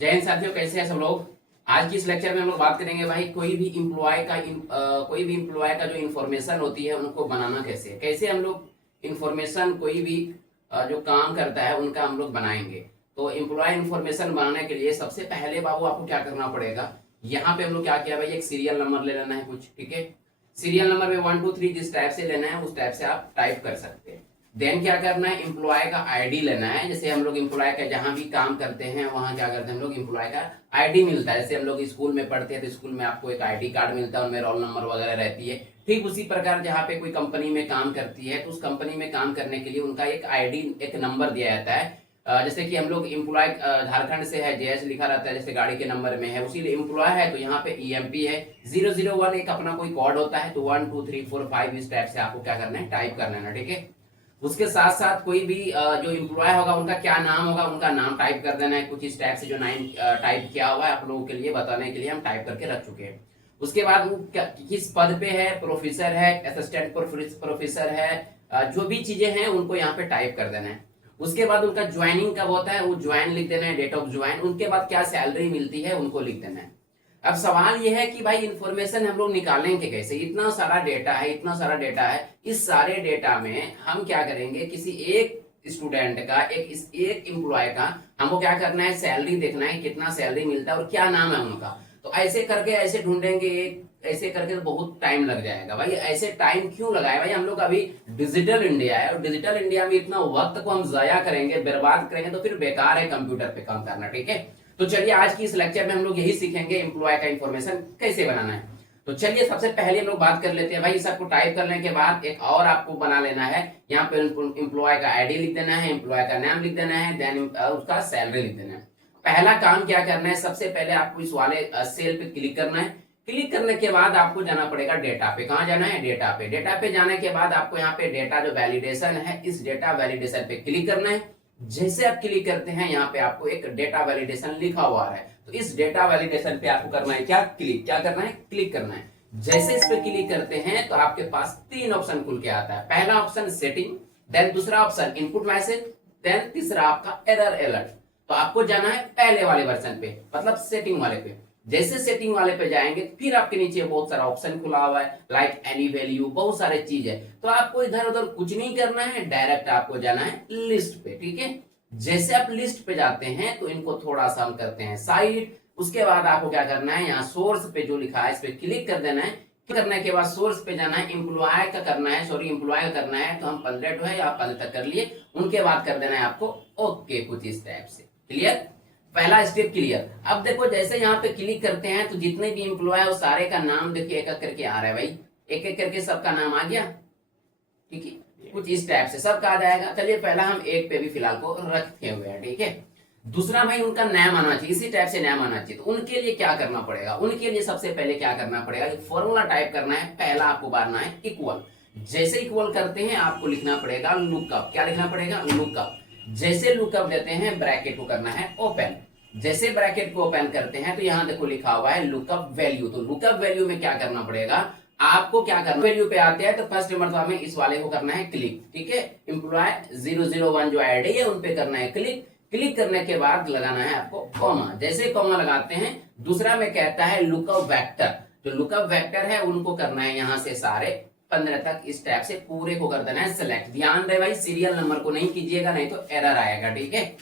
जय हिंद साथियों, कैसे हैं सब लोग। आज की इस लेक्चर में हम लोग बात करेंगे भाई कोई भी इम्प्लॉय का जो इन्फॉर्मेशन होती है उनको बनाना कैसे है, कैसे हम लोग इन्फॉर्मेशन कोई भी जो काम करता है उनका हम लोग बनाएंगे। तो इम्प्लॉय इन्फॉर्मेशन बनाने के लिए सबसे पहले बाबू आपको क्या करना पड़ेगा। यहाँ पे हम लोग क्या किया भाई, एक सीरियल नंबर ले लेना है कुछ, ठीक है। सीरियल नंबर में 1 2 3 जिस टाइप से लेना है उस टाइप से आप टाइप कर सकते हैं। देन क्या करना है, एम्प्लॉय का आईडी लेना है। जैसे हम लोग एम्प्लॉय का जहां भी काम करते हैं वहां क्या करते हैं हम लोग, एम्प्लॉय का आईडी मिलता है। जैसे हम लोग स्कूल में पढ़ते हैं तो स्कूल में आपको एक आईडी कार्ड मिलता है, उनमें रोल नंबर वगैरह रहती है। ठीक उसी प्रकार जहाँ पे कोई कंपनी में काम करती है तो उस कंपनी में काम करने के लिए उनका एक आईडी, एक नंबर दिया जाता है। जैसे कि हम लोग एम्प्लॉय झारखंड से है, जेएस लिखा रहता है, जैसे गाड़ी के नंबर में है, उसी एम्प्लॉय है तो यहाँ पे ईएमपी है। 001 एक अपना कोई कोड होता है, तो 1 2 3 4 5 इस टाइप से आपको क्या करना है, टाइप कर लेना, ठीक है। उसके साथ साथ कोई भी जो एम्प्लॉय होगा उनका क्या नाम होगा, उनका नाम टाइप कर देना है कुछ इस टाइप से। जो 9 टाइप किया हुआ है आप लोगों के लिए बताने के लिए हम टाइप करके रख चुके हैं। उसके बाद वो किस पद पे है, प्रोफेसर है, असिस्टेंट प्रोफेसर है, जो भी चीजें हैं उनको यहाँ पे टाइप कर देना है। उसके बाद उनका ज्वाइनिंग कब होता है वो ज्वाइन लिख देना है, डेट ऑफ ज्वाइन। उनके बाद क्या सैलरी मिलती है उनको लिख देना है। अब सवाल यह है कि भाई इंफॉर्मेशन हम लोग निकालेंगे कैसे, इतना सारा डेटा है, इतना सारा डेटा है। इस सारे डेटा में हम क्या करेंगे, किसी एक स्टूडेंट का, एक एम्प्लॉय का हमको क्या करना है, सैलरी देखना है, कितना सैलरी मिलता है और क्या नाम है उनका। तो ऐसे करके ऐसे ढूंढेंगे, ऐसे करके तो बहुत टाइम लग जाएगा भाई। ऐसे टाइम क्यों लगाए भाई, हम लोग अभी डिजिटल इंडिया है और डिजिटल इंडिया में इतना वक्त को हम जाया करेंगे, बर्बाद करेंगे तो फिर बेकार है कंप्यूटर पे काम करना, ठीक है। तो चलिए आज की इस लेक्चर में हम लोग यही सीखेंगे एम्प्लॉय का इंफॉर्मेशन कैसे बनाना है। तो चलिए सबसे पहले हम लोग बात कर लेते हैं भाई। सबको टाइप करने के बाद एक और आपको बना लेना है। यहाँ पे एम्प्लॉय का आईडी लिख देना है, एम्प्लॉय का नाम लिख देना है, देन उसका सैलरी लिख देना है। पहला काम क्या करना है, सबसे पहले आपको इस वाले सेल पे क्लिक करना है। क्लिक करने के बाद आपको जाना पड़ेगा डेटा पे। कहाँ जाना है, डेटा पे। डेटा पे जाने के बाद आपको यहाँ पे डेटा जो वैलिडेशन है, इस डेटा वैलिडेशन पे क्लिक करना है। जैसे आप क्लिक करते हैं यहाँ पे आपको एक डेटा वैलिडेशन लिखा हुआ है, तो इस डेटा वैलिडेशन पे आपको करना है क्या, क्लिक। क्या करना है, क्लिक करना है। जैसे इस पे क्लिक करते हैं तो आपके पास 3 ऑप्शन खुल के आता है। पहला ऑप्शन सेटिंग, देन दूसरा ऑप्शन इनपुट मैसेज, देन तीसरा आपका एरर अलर्ट। तो आपको जाना है पहले वाले वर्जन पे, मतलब सेटिंग वाले पे। जैसे सेटिंग वाले पे जाएंगे फिर आपके नीचे बहुत सारा ऑप्शन खुला हुआ है, लाइक एनी वैल्यू, बहुत सारे चीज है। तो आपको इधर उधर कुछ नहीं करना है, डायरेक्ट आपको जाना है लिस्ट पे, ठीक है। जैसे आप लिस्ट पे जाते हैं तो इनको थोड़ा सा हम करते हैं साइड। उसके बाद आपको क्या करना है, यहाँ सोर्स पे जो लिखा है इस पे क्लिक कर देना है। क्लिक करने के बाद सोर्स पे जाना है, एम्प्लॉय का करना है, सॉरी एम्प्लॉय का करना है। तो हम 15 जो है आप 15 तक कर लिए। उनके बाद कर देना है आपको ओके, कुछ इस टाइप से। क्लियर, पहला स्टेप क्लियर। अब देखो जैसे यहाँ पे क्लिक करते हैं तो जितने भी एम्प्लॉय है वो सारे का नाम देखिए एक एक करके आ रहा है भाई, एक एक करके सबका नाम आ गया, ठीक है। कुछ इस टाइप से सबका आ जाएगा। चलिए पहला हम एक पे भी फिलहाल को रखे हुए हैं, ठीक है। दूसरा भाई उनका नाम आना चाहिए, इसी टाइप से नाम आना चाहिए। तो उनके लिए क्या करना पड़ेगा, उनके लिए सबसे पहले क्या करना पड़ेगा, फॉर्मूला टाइप करना है। पहला आपको मारना है इक्वल। जैसे इक्वल करते हैं आपको लिखना पड़ेगा लुकअप। क्या लिखना पड़ेगा, लुकअप। जैसे लुकअप देते हैं ब्रैकेट को करना है ओपन। जैसे ब्रैकेट को ओपन करते हैं तो यहाँ देखो लिखा हुआ है लुकअप वैल्यू। तो लुकअप वैल्यू में क्या करना पड़ेगा, आपको क्या करना, वैल्यू पे आते हैं तो फर्स्ट मर्तबा में इस वाले को करना है क्लिक, ठीक है। एम्प्लॉय 001 जो आईडी है उन पे करना है क्लिक। क्लिक करने के बाद लगाना है आपको कॉमा। जैसे कॉमा लगाते हैं दूसरा में कहता है लुकअप वेक्टर। जो लुकअप वेक्टर है उनको करना है यहाँ से सारे 15 तक इस टाइप से पूरे को कर देना है सिलेक्ट। ध्यान रहे भाई सीरियल नंबर को नहीं कीजिएगा, नहीं तो एरर आएगा, ठीक है।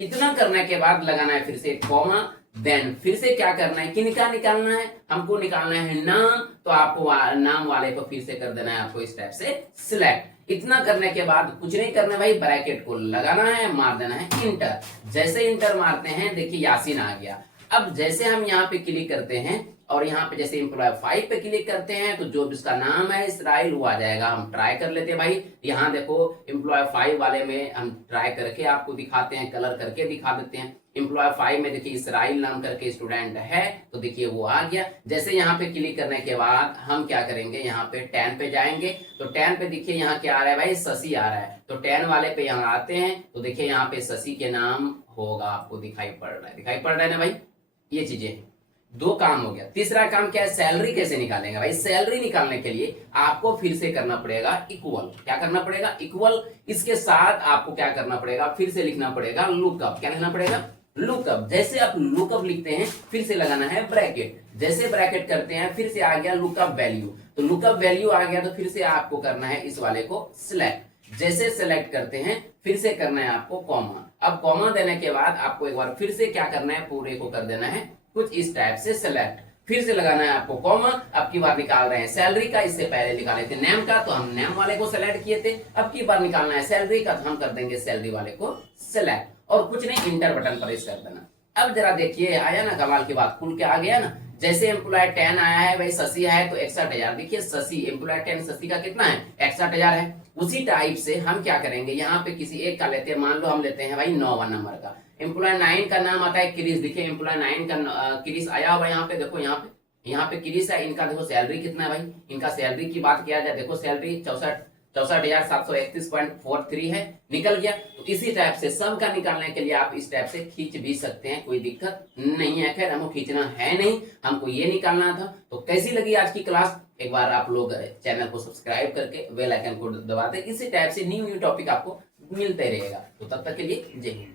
इतना करने के बाद लगाना है फिर से कॉमा। देन फिर से क्या करना है, किनका निकालना है, हमको निकालना है नाम। तो आपको नाम वाले को फिर से कर देना है आपको इस टाइप से सिलेक्ट। इतना करने के बाद कुछ नहीं करना भाई, ब्रैकेट को लगाना है, मार देना है इंटर। जैसे इंटर मारते हैं देखिए यासीन आ गया। अब जैसे हम यहाँ पे क्लिक करते हैं और यहाँ पे जैसे एम्प्लॉय 5 पे क्लिक करते हैं तो जो इसका नाम है इसराइल वो आ जाएगा। हम ट्राई कर लेते हैं भाई। यहाँ देखो एम्प्लॉय 5 वाले में हम ट्राई करके आपको दिखाते हैं, कलर करके दिखा देते हैं। एम्प्लॉय 5 में देखिए इसराइल नाम करके स्टूडेंट है, तो देखिए वो आ गया। जैसे यहाँ पे क्लिक करने के बाद हम क्या करेंगे, यहाँ पे 10 पे जाएंगे। तो 10 पे देखिए यहाँ क्या आ रहा है भाई, शशि आ रहा है। तो 10 वाले पे यहाँ आते हैं तो देखिए यहाँ पे शशि के नाम होगा, आपको दिखाई पड़ रहा है, दिखाई पड़ रहा है ना भाई। ये चीजें दो काम हो गया। तीसरा काम क्या है, सैलरी कैसे निकालेंगे भाई। सैलरी निकालने के लिए आपको फिर से करना पड़ेगा इक्वल। क्या करना पड़ेगा, इक्वल। इसके साथ आपको क्या करना पड़ेगा, फिर से लिखना पड़ेगा लुकअप। क्या लिखना पड़ेगा, लुकअप, जैसे आप लुकअप लिखते हैं फिर से लगाना है ब्रैकेट, जैसे ब्रैकेट करते हैं फिर से आ गया लुकअप वैल्यू, तो लुकअप वैल्यू आ गया तो फिर से आपको करना है इस वाले को सिलेक्ट, जैसे सिलेक्ट करते हैं फिर से करना है आपको कॉमा। अब कॉमा देने के बाद आपको एक बार फिर से क्या करना है, पूरे को कर देना है कुछ इस टाइप से सिलेक्ट, फिर से लगाना है आपको कॉमा। अब की बार निकाल रहे हैं सैलरी का, इससे पहले निकाले थे नेम का तो हम नेम वाले को सेलेक्ट किए थे, अब की बार निकालना है सैलरी का तो हम कर देंगे सैलरी वाले को सेलेक्ट, और कुछ नहीं इंटर बटन प्रेस कर देना। अब जरा देखिए आया ना कमाल की बात, खुल के आ गया ना, जैसे एम्प्लॉय 10 आया है भाई शशि है तो 61,000, देखिए शशि एम्प्लॉय 10 शशि का कितना है 61,000 है। उसी टाइप से हम क्या करेंगे, यहाँ पे किसी एक का लेते हैं, मान लो हम लेते हैं भाई 9 नंबर का, एम्प्लॉय 9 का नाम आता है क्रिस, देखिए एम्प्लॉय 9 का क्रिस आया हुआ यहाँ पे, देखो यहाँ पे क्रिस है, इनका देखो सैलरी कितना है भाई, इनका सैलरी की बात किया जाए देखो सैलरी 64,731.43 है, निकल गया। तो इसी टाइप से सब का निकालने के लिए आप इस टाइप से खींच भी सकते हैं, कोई दिक्कत नहीं है। खैर हमको खींचना है नहीं, हमको ये निकालना था। तो कैसी लगी आज की क्लास, एक बार आप लोग चैनल को सब्सक्राइब करके बेल आइकन को दबा दें, इसी टाइप से न्यू टॉपिक आपको मिलते रहेगा। तो तब तक के लिए जय हिंद।